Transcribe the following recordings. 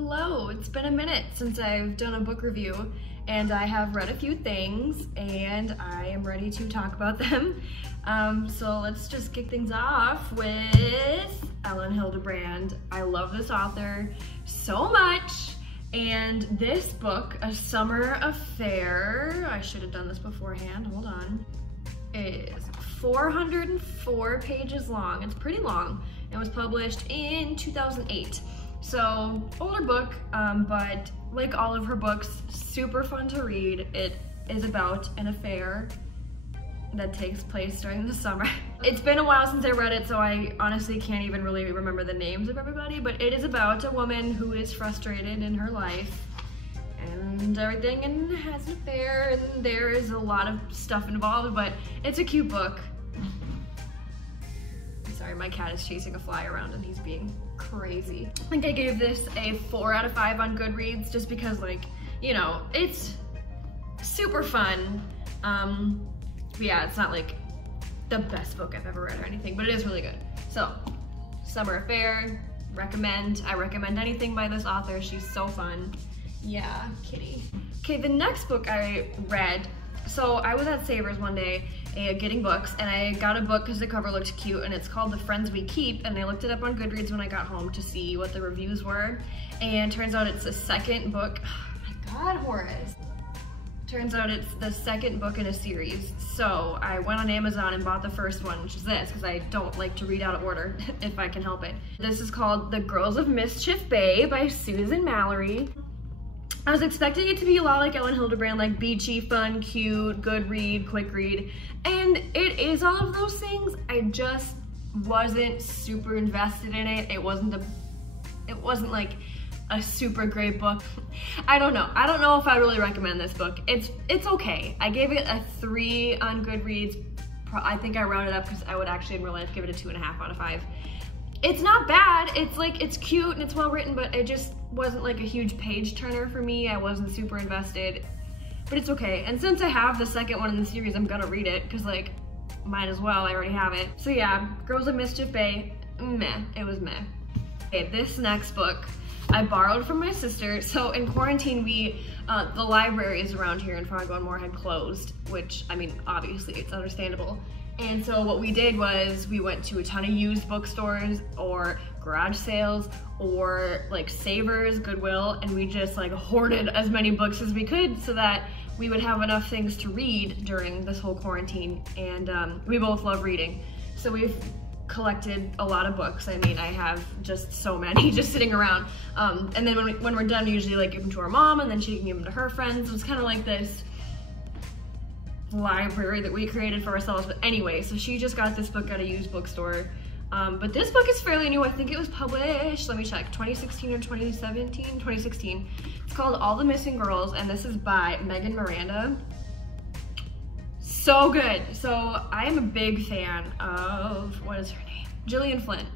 Hello, it's been a minute since I've done a book review and I have read a few things and I am ready to talk about them. So let's just kick things off with Elin Hilderbrand. I love this author so much, and this book, A Summer Affair, I should have done this beforehand, hold on, is 404 pages long. It's pretty long. It was published in 2008. So, older book, but like all of her books, super fun to read. It is about an affair that takes place during the summer. It's been a while since I read it, so I honestly can't even really remember the names of everybody, but it is about a woman who is frustrated in her life and everything and has an affair, and there is a lot of stuff involved, but it's a cute book. Sorry, my cat is chasing a fly around and he's being crazy. I think I gave this a 4 out of 5 on Goodreads just because, like, you know, it's super fun. But yeah, it's not like the best book I've ever read or anything, but it is really good. So, Summer Affair, recommend. I recommend anything by this author. She's so fun. Yeah, kitty. Okay, the next book I read, so I was at Savers one day getting books, and I got a book because the cover looked cute, and it's called The Friends We Keep, and I looked it up on Goodreads when I got home to see what the reviews were, and turns out it's the second book. Oh my god, Horace. Turns out it's the second book in a series. So I went on Amazon and bought the first one, which is this, because I don't like to read out of order if I can help it. This is called The Girls of Mischief Bay by Susan Mallory. I was expecting it to be a lot like Elin Hilderbrand, like beachy, fun, cute, good read, quick read, and it is all of those things. I just wasn't super invested in it. It wasn't like a super great book. I don't know if I really recommend this book. It's okay. I gave it a 3 on Goodreads. I think I rounded up because I would actually in real life give it a 2.5 out of 5. It's not bad. It's cute and it's well written, but it just wasn't like a huge page turner for me. I wasn't super invested, but it's okay. And since I have the second one in the series, I'm gonna read it because, like, might as well, I already have it. So yeah, Girls of Mischief Bay, meh, it was meh. Okay, this next book I borrowed from my sister. So in quarantine, the libraries around here in Fargo and Moore had closed, which, I mean, obviously it's understandable. And so what we did was we went to a ton of used bookstores or garage sales or like Savers, Goodwill, and we just like hoarded as many books as we could so that we would have enough things to read during this whole quarantine. And we both love reading. So we've collected a lot of books. I mean, I have just so many just sitting around. And then when we're done, we usually like give them to our mom and then she can give them to her friends. It's kind of like this library that we created for ourselves. But anyway, so she just got this book at a used bookstore. But this book is fairly new. I think it was published, let me check, 2016 or 2017? 2016. It's called All the Missing Girls, and this is by Megan Miranda. So good. So I am a big fan of, what is her name? Gillian Flynn.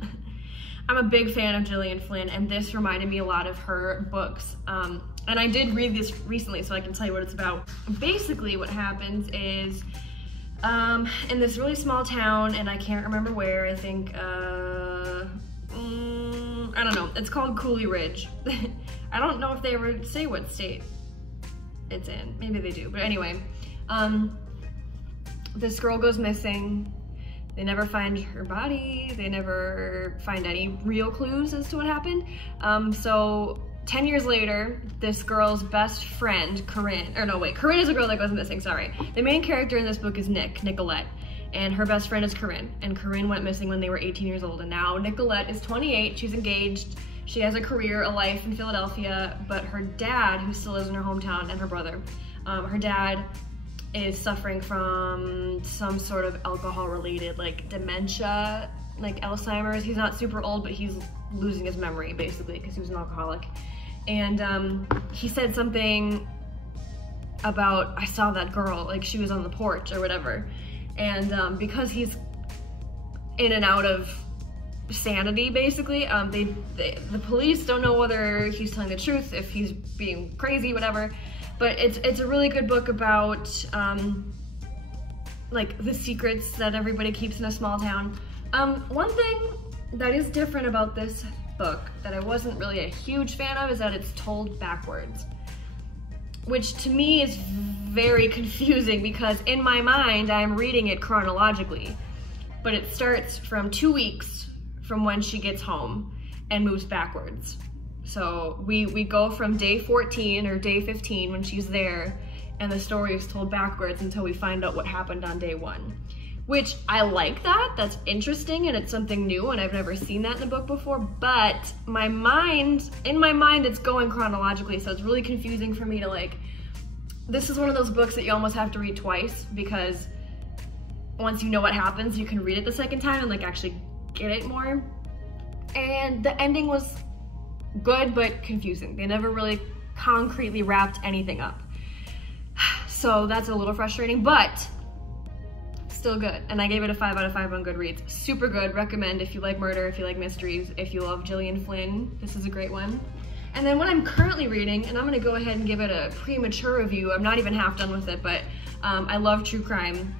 I'm a big fan of Gillian Flynn, and this reminded me a lot of her books. And I did read this recently, so I can tell you what it's about. Basically, what happens is, in this really small town, and I can't remember where, I think, I don't know, it's called Cooley Ridge. I don't know if they ever say what state it's in. Maybe they do, but anyway, this girl goes missing. They never find her body. They never find any real clues as to what happened. So 10 years later, this girl's best friend, Corinne, or no, wait, Corinne is a girl that goes missing, sorry. The main character in this book is Nicolette, and her best friend is Corinne, and Corinne went missing when they were 18 years old, and now Nicolette is 28, she's engaged, she has a career, a life in Philadelphia, but her dad, who still lives in her hometown, and her brother, her dad is suffering from some sort of alcohol-related, like, dementia, like Alzheimer's. He's not super old, but he's losing his memory, basically, because he was an alcoholic. And he said something about, I saw that girl, like she was on the porch or whatever. And because he's in and out of sanity, basically, the police don't know whether he's telling the truth, if he's being crazy, whatever. But it's a really good book about like the secrets that everybody keeps in a small town. One thing that is different about this book that I wasn't really a huge fan of is that it's told backwards, which to me is very confusing because in my mind, I'm reading it chronologically, but it starts from 2 weeks from when she gets home and moves backwards. So we go from day 14 or day 15 when she's there, and the story is told backwards until we find out what happened on day 1. Which I like that, that's interesting and it's something new and I've never seen that in a book before, but in my mind it's going chronologically, so it's really confusing for me to like, this is one of those books that you almost have to read twice because once you know what happens, you can read it the second time and like actually get it more. And the ending was good but confusing. They never really concretely wrapped anything up. So that's a little frustrating, but still good. And I gave it a 5 out of 5 on Goodreads. Super good, recommend if you like murder, if you like mysteries, if you love Gillian Flynn, this is a great one. And then what I'm currently reading, and I'm gonna go ahead and give it a premature review, I'm not even half done with it, but I love true crime.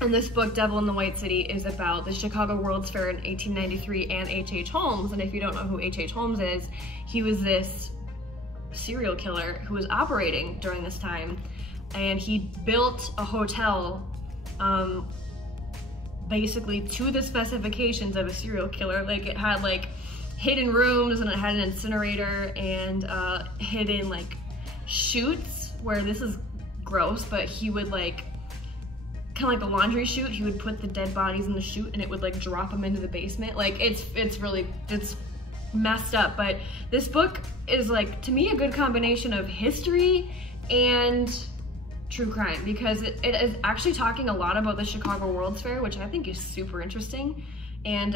And this book, Devil in the White City, is about the Chicago World's Fair in 1893 and H.H. Holmes. And if you don't know who H.H. Holmes is, he was this serial killer who was operating during this time. And he built a hotel basically to the specifications of a serial killer. Like it had like hidden rooms and it had an incinerator and hidden like chutes where, this is gross, but he would like, kind of like the laundry chute, he would put the dead bodies in the chute and it would like drop them into the basement. Like it's messed up, but this book is like, to me, a good combination of history and true crime because it is actually talking a lot about the Chicago World's Fair, which I think is super interesting. And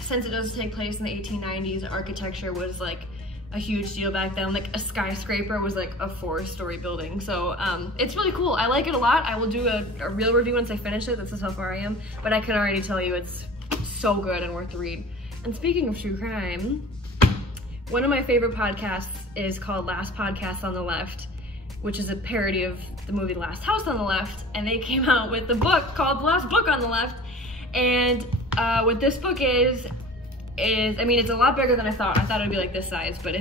since it does take place in the 1890s, architecture was like a huge deal back then. Like a skyscraper was like a 4-story building. So it's really cool. I like it a lot. I will do a real review once I finish it. This is how far I am, but I can already tell you it's so good and worth the read. And speaking of true crime, one of my favorite podcasts is called Last Podcast on the Left, which is a parody of the movie Last House on the Left, and they came out with a book called The Last Book on the Left. And what this book is, I mean, it's a lot bigger than I thought. I thought it would be like this size, but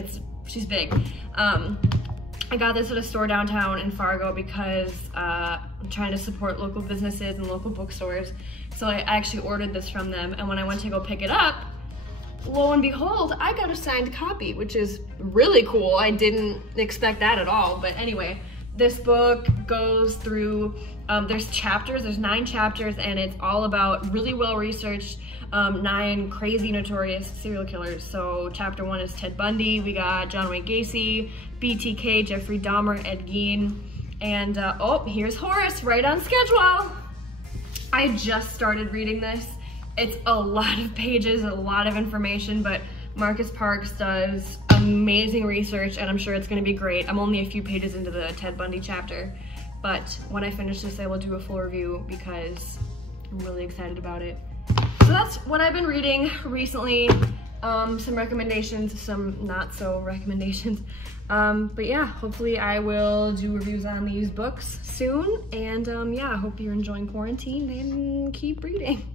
she's big. I got this at a store downtown in Fargo because I'm trying to support local businesses and local bookstores. So I actually ordered this from them, and when I went to go pick it up, lo and behold, I got a signed copy, which is really cool. I didn't expect that at all. But anyway, this book goes through, there's 9 chapters, and it's all about really well-researched 9 crazy notorious serial killers. So chapter 1 is Ted Bundy, we got John Wayne Gacy, BTK, Jeffrey Dahmer, Ed Gein, and oh, here's Horace, right on schedule. I just started reading this. It's a lot of pages, a lot of information, but Marcus Parks does amazing research and I'm sure it's gonna be great. I'm only a few pages into the Ted Bundy chapter, but when I finish this, I will do a full review because I'm really excited about it. So that's what I've been reading recently. Some recommendations, some not so recommendations. But yeah, hopefully I will do reviews on these books soon. And yeah, I hope you're enjoying quarantine and keep reading.